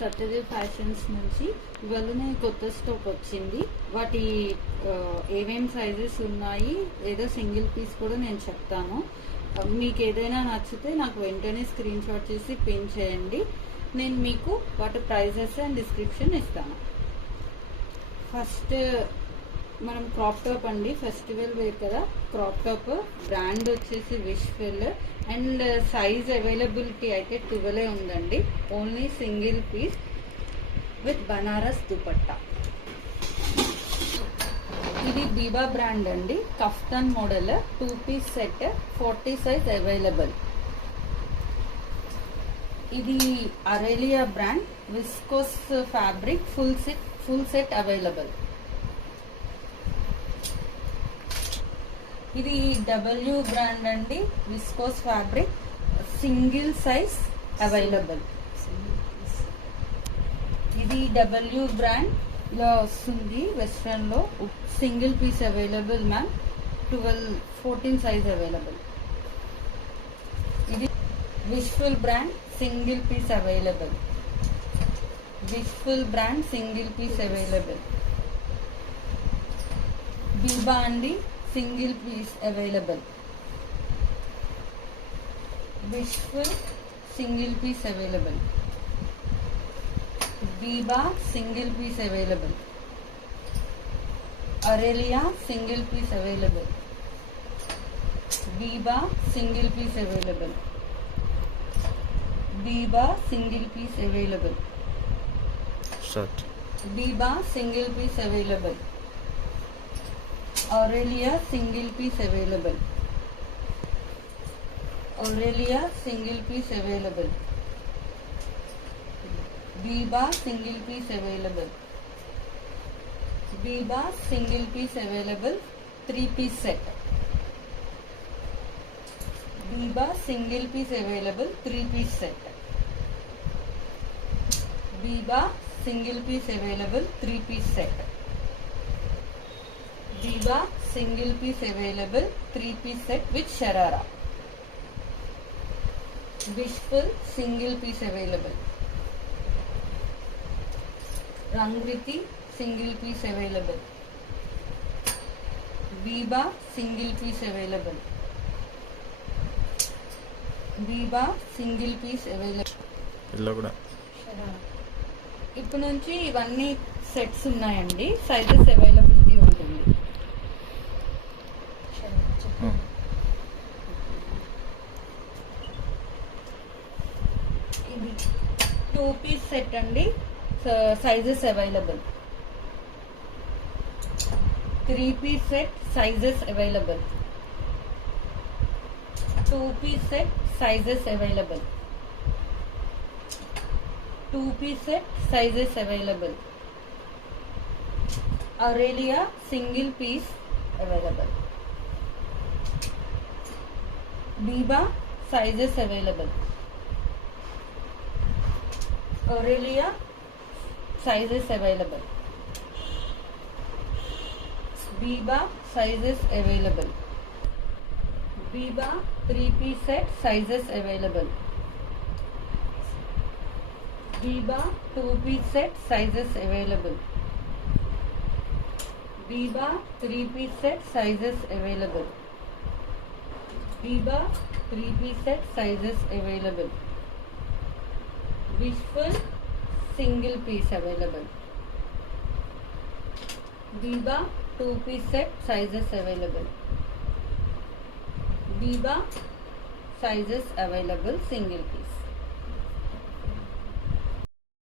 సత్యదేవ్ ఫ్యాషన్స్ నుంచి ఇవాళనే కొత్త స్టాక్ వచ్చింది. వాటి ఏమేం సైజెస్ ఉన్నాయి, ఏదో సింగిల్ పీస్ కూడా నేను చెప్తాను. మీకు ఏదైనా నచ్చితే నాకు వెంటనే స్క్రీన్ షాట్ చేసి పిన్ చేయండి. నేను మీకు వాటి ప్రైజెస్ అండ్ డిస్క్రిప్షన్ ఇస్తాను. ఫస్ట్ మనం క్రాప్ టాప్ అండి, ఫెస్టివల్ వేర్ కదా. క్రాప్ టాప్ బ్రాండ్ వచ్చేసి విష్ఫుల్ అండ్ సైజ్ అవైలబిలిటీ అయితే 12 ఉందండి. Only single piece with Banaras dupatta. ఇది బీబా బ్రాండ్ అండి, kaftan model 2 piece set 40 size available. ఇది Aurelia brand viscose fabric full set available. ఇది డబ్ల్యూ బ్రాండ్ అండి, viscose fabric single size available. ఇది W brand ఇలా వస్తుంది వెస్ట్రన్ లో, single piece available ma'am. 14 size available. ఇది Wishful brand single piece available. Wishful brand single piece available. Biba అండి, single piece available. Wishful single piece available. Biba single piece available. Aurelia single piece available. Biba single piece available. Biba single piece available. Biba single piece available. Aurelia single piece available. Aurelia single piece available. Biba single piece available. Biba single piece available. 3 piece set. Biba single piece available. 3 piece set. Biba single piece available. 3 piece set. Biba single piece available 3 piece set with sharara. Wishful single piece available. Rangriti single piece available. Biba single piece available. Biba single piece available. ఇప్పుడు నుంచి ఇవన్నీ సెట్స్ ఉన్నాయండి, sizes availability ఉంటుంది. ఇది 2 piece set అండి, sizes available. 3 piece set sizes available. 2 piece set sizes available. 2 piece set sizes available. Aurelia single piece available. Biba sizes available. Aurelia sizes available. Biba sizes available. Biba 3 piece set sizes available. Biba 2 piece set sizes available. Biba 3 piece set sizes available. Biba 3 piece set sizes available. Wishful single piece available. Biba 2 piece set sizes available. Biba sizes available single piece.